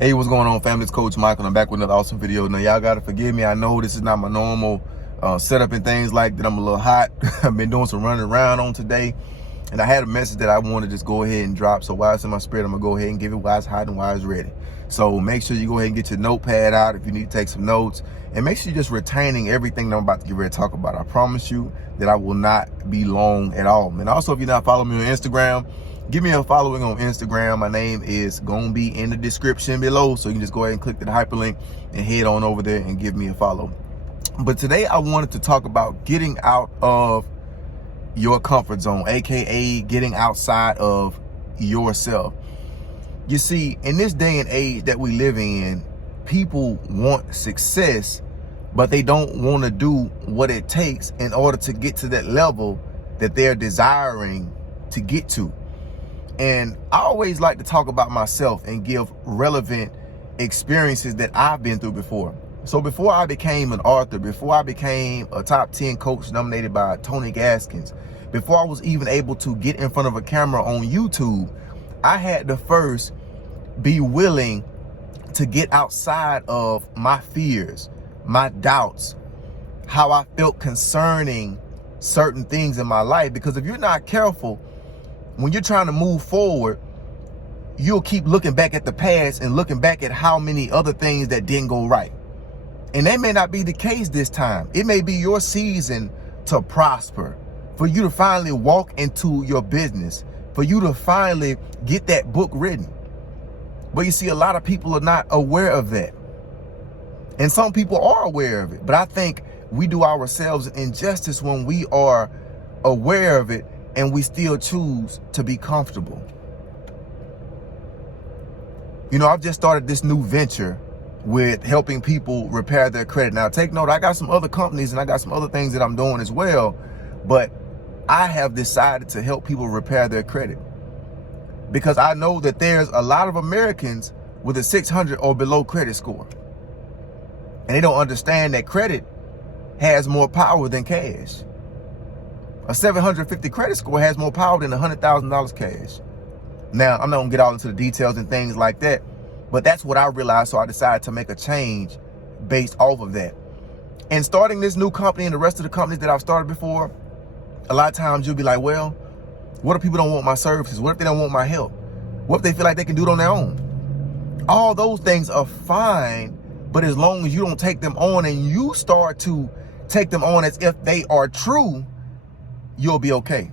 Hey, what's going on, family? It's Coach Michael. I'm back with another awesome video. Now, y'all gotta forgive me. I know this is not my normal setup and things like that. I'm a little hot. I've been doing some running around on today, and I had a message that I want to just go ahead and drop. So while it's in my spirit, I'm gonna go ahead and give it while it's hot and while it's ready. So make sure you go ahead and get your notepad out if you need to take some notes, and make sure you're just retaining everything that I'm about to get ready to talk about. I promise you that I will not be long at all. And also, if you're not following me on Instagram, give me a following on Instagram. My name is gonna be in the description below, so you can just go ahead and click the hyperlink and head on over there and give me a follow. But today I wanted to talk about getting out of your comfort zone, aka getting outside of yourself. You see, in this day and age that we live in, people want success, but they don't want to do what it takes in order to get to that level that they're desiring to get to. And I always like to talk about myself and give relevant experiences that I've been through before. So before I became an author, before I became a top 10 coach nominated by Tony Gaskins, before I was even able to get in front of a camera on YouTube, I had to first be willing to get outside of my fears, my doubts, how I felt concerning certain things in my life. Because if you're not careful, when you're trying to move forward, you'll keep looking back at the past and looking back at how many other things that didn't go right. And that may not be the case this time. It may be your season to prosper, for you to finally walk into your business, for you to finally get that book written. But you see, a lot of people are not aware of that. And some people are aware of it. But I think we do ourselves an injustice when we are aware of it and we still choose to be comfortable. You know, I've just started this new venture with helping people repair their credit. Now, take note, I got some other companies and I got some other things that I'm doing as well, but I have decided to help people repair their credit because I know that there's a lot of Americans with a 600 or below credit score, and they don't understand that credit has more power than cash. A 750 credit score has more power than $100,000 cash. Now, I'm not gonna get all into the details and things like that, but that's what I realized, so I decided to make a change based off of that. And starting this new company and the rest of the companies that I've started before, a lot of times you'll be like, well, what if people don't want my services? What if they don't want my help? What if they feel like they can do it on their own? All those things are fine, but as long as you don't take them on and you start to take them on as if they are true, you'll be okay.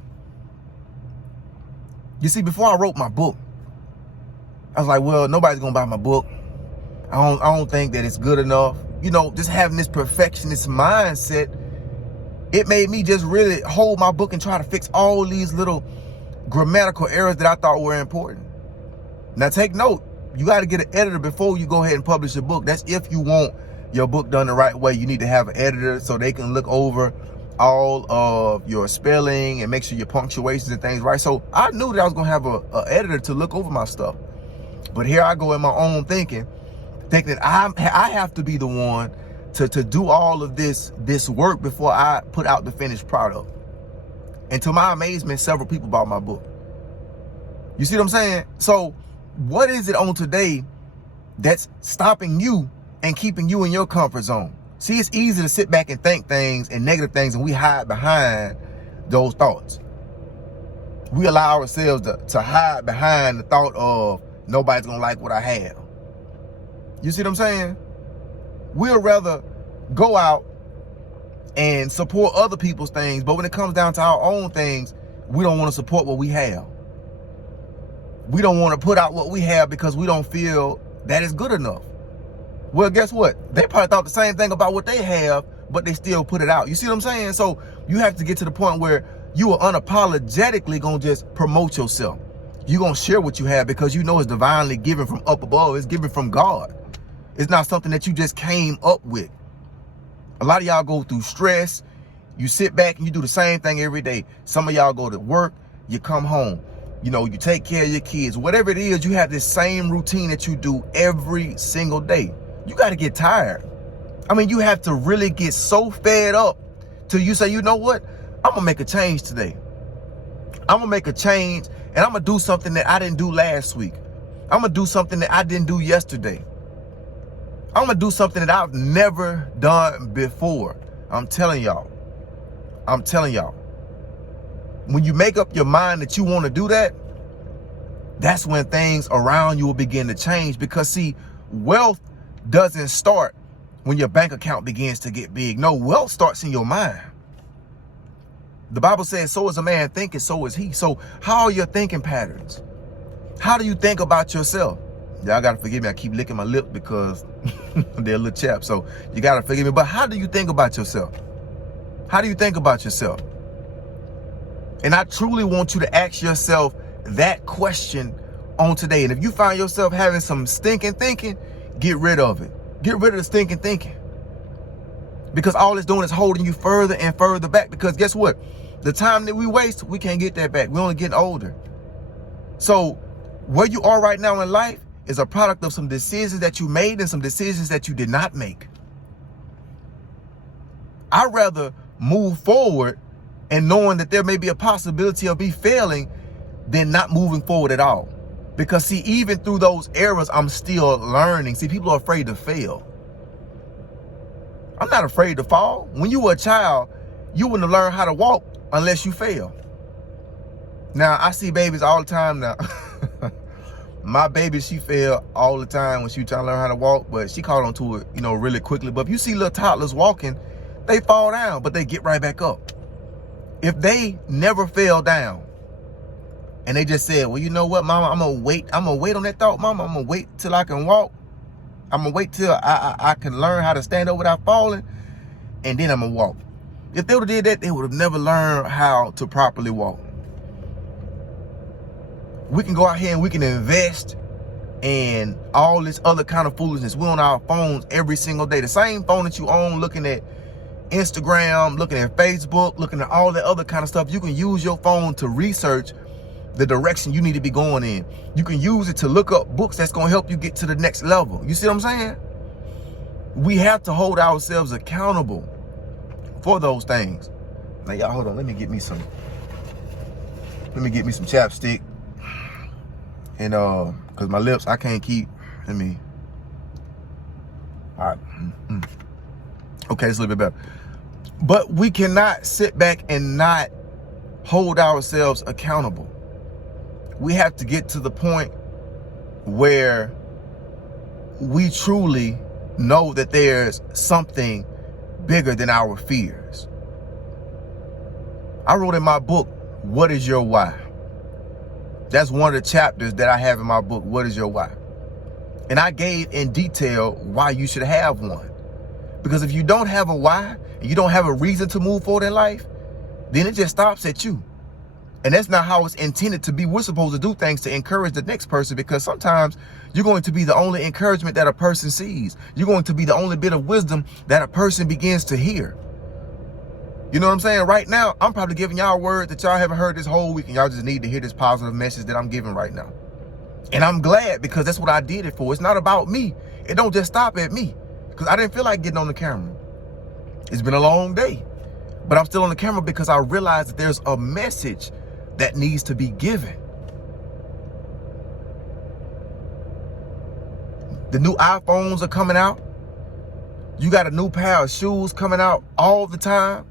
You see, before I wrote my book, I was like, well, nobody's gonna buy my book. I don't think that it's good enough. You know, just having this perfectionist mindset, it made me just really hold my book and try to fix all these little grammatical errors that I thought were important. Now take note, you got to get an editor before you go ahead and publish your book. That's if you want your book done the right way. You need to have an editor so they can look over all of your spelling and make sure your punctuations and things right. So I knew that I was gonna have a editor to look over my stuff. But here I go in my own thinking that I have to be the one to do all of this work before I put out the finished product. And to my amazement, several people bought my book. You see what I'm saying? So what is it on today that's stopping you and keeping you in your comfort zone? See, it's easy to sit back and think things and negative things, and we hide behind those thoughts. We allow ourselves to hide behind the thought of nobody's gonna like what I have. You see what I'm saying? We'll rather go out and support other people's things, but when it comes down to our own things, we don't want to support what we have. We don't want to put out what we have because we don't feel that it's good enough. Well, guess what? They probably thought the same thing about what they have, but they still put it out. You see what I'm saying? So you have to get to the point where you are unapologetically going to just promote yourself. You're going to share what you have because you know it's divinely given from up above. It's given from God. It's not something that you just came up with. A lot of y'all go through stress. You sit back and you do the same thing every day. Some of y'all go to work, you come home. You know, you take care of your kids. Whatever it is, you have this same routine that you do every single day. You got to get tired. I mean, you have to really get so fed up till you say, you know what? I'm going to make a change today. I'm going to make a change and I'm going to do something that I didn't do last week. I'm going to do something that I didn't do yesterday. I'm going to do something that I've never done before. I'm telling y'all. When you make up your mind that you want to do that, that's when things around you will begin to change. Because see, wealth doesn't start when your bank account begins to get big. No, wealth starts in your mind. The Bible says, so is a man thinketh, so is he. So how are your thinking patterns? How do you think about yourself? Y'all got to forgive me. I keep licking my lip because they're a little chapped. So you got to forgive me. But how do you think about yourself? How do you think about yourself? And I truly want you to ask yourself that question on today. And if you find yourself having some stinking thinking, get rid of it. Get rid of the stinking thinking. Because all it's doing is holding you further and further back. Because guess what? The time that we waste, we can't get that back. We're only getting older. So where you are right now in life is a product of some decisions that you made and some decisions that you did not make. I'd rather move forward and knowing that there may be a possibility of me failing than not moving forward at all. Because see, even through those errors, I'm still learning. See, people are afraid to fail. I'm not afraid to fall. When you were a child, you wouldn't have learned how to walk unless you fail. Now, I see babies all the time now. My baby, she fell all the time when she was trying to learn how to walk, but she caught on to it, really quickly. But if you see little toddlers walking, they fall down, but they get right back up. If they never fell down and they just said, well, you know what, mama, I'm gonna wait on that thought, mama. I'm gonna wait till I can walk. I'm gonna wait till I can learn how to stand up without falling, and then I'm gonna walk. If they would have did that, they would have never learned how to properly walk. We can go out here and we can invest in all this other kind of foolishness. We're on our phones every single day. The same phone that you own, looking at Instagram, looking at Facebook, looking at all that other kind of stuff. You can use your phone to research the direction you need to be going in. You can use it to look up books that's going to help you get to the next level. You see what I'm saying? We have to hold ourselves accountable for those things. Now, y'all, hold on. Let me get me some chapstick. And because my lips, I can't keep. All right. Okay, it's a little bit better. But we cannot sit back and not hold ourselves accountable. We have to get to the point where we truly know that there's something bigger than our fears. I wrote in my book, What is Your Why? That's one of the chapters that I have in my book, What is Your Why? And I gave in detail why you should have one. Because if you don't have a why, and you don't have a reason to move forward in life, then it just stops at you. And that's not how it's intended to be. We're supposed to do things to encourage the next person, because sometimes you're going to be the only encouragement that a person sees. You're going to be the only bit of wisdom that a person begins to hear. You know what I'm saying? Right now, I'm probably giving y'all a word that y'all haven't heard this whole week, and y'all just need to hear this positive message that I'm giving right now. And I'm glad, because that's what I did it for. It's not about me. It don't just stop at me, because I didn't feel like getting on the camera. It's been a long day, but I'm still on the camera because I realized that there's a message that needs to be given. The new iPhones are coming out. You got a new pair of shoes coming out all the time.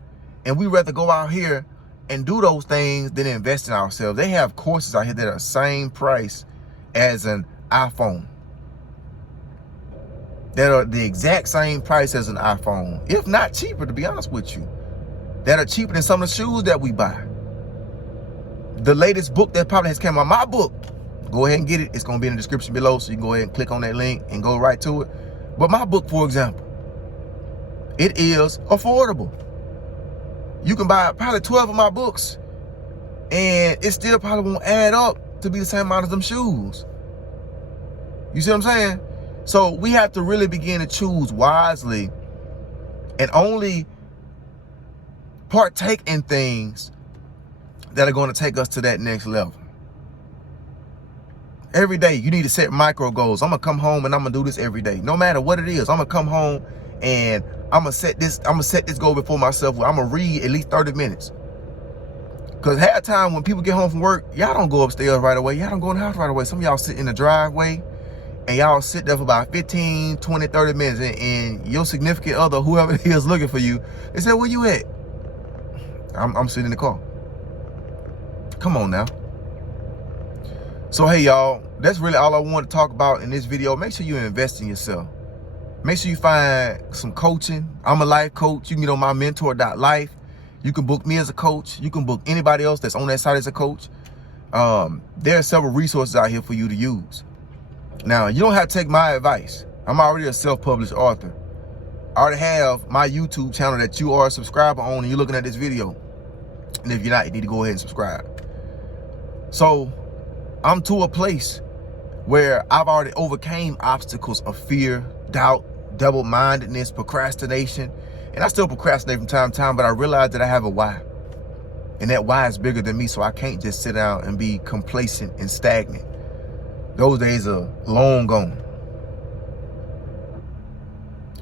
And we rather go out here and do those things than invest in ourselves. They have courses out here that are the same price as an iPhone. That are the exact same price as an iPhone, if not cheaper, to be honest with you. That are cheaper than some of the shoes that we buy. The latest book that probably has come out, my book, go ahead and get it. It's going to be in the description below, so you can go ahead and click on that link and go right to it. But my book, for example, it is affordable. You can buy probably 12 of my books, and it still probably won't add up to be the same amount as them shoes. You see what I'm saying? So we have to really begin to choose wisely and only partake in things that are going to take us to that next level. Every day, you need to set micro goals. I'm going to come home and I'm going to do this every day. No matter what it is, I'm going to come home and I'm going to set this goal before myself where I'm going to read at least 30 minutes. Because half the time when people get home from work, y'all don't go upstairs right away. Y'all don't go in the house right away. Some of y'all sit in the driveway and y'all sit there for about 15, 20, 30 minutes. And your significant other, whoever it is looking for you, they say, where you at? I'm sitting in the car. Come on now. So, hey, y'all, that's really all I want to talk about in this video. Make sure you invest in yourself. Make sure you find some coaching. I'm a life coach. You can get on my mentor.life. You can book me as a coach. You can book anybody else that's on that site as a coach. There are several resources out here for you to use. Now, you don't have to take my advice. I'm already a self-published author. I already have my YouTube channel that you are a subscriber on and you're looking at this video. And if you're not, you need to go ahead and subscribe. So I'm to a place where I've already overcame obstacles of fear, doubt, double-mindedness, procrastination. And I still procrastinate from time to time, but I realize that I have a why. And that why is bigger than me, so I can't just sit down and be complacent and stagnant. Those days are long gone.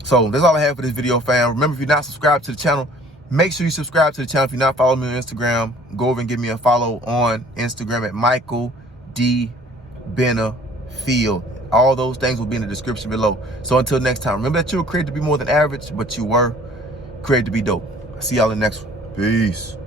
So that's all I have for this video, fam. Remember, if you're not subscribed to the channel, make sure you subscribe to the channel. If you're not following me on Instagram, go over and give me a follow on Instagram at Michael D. Benefield. All those things will be in the description below. So until next time, remember that you were created to be more than average, but you were created to be dope. I'll see y'all in the next one. Peace.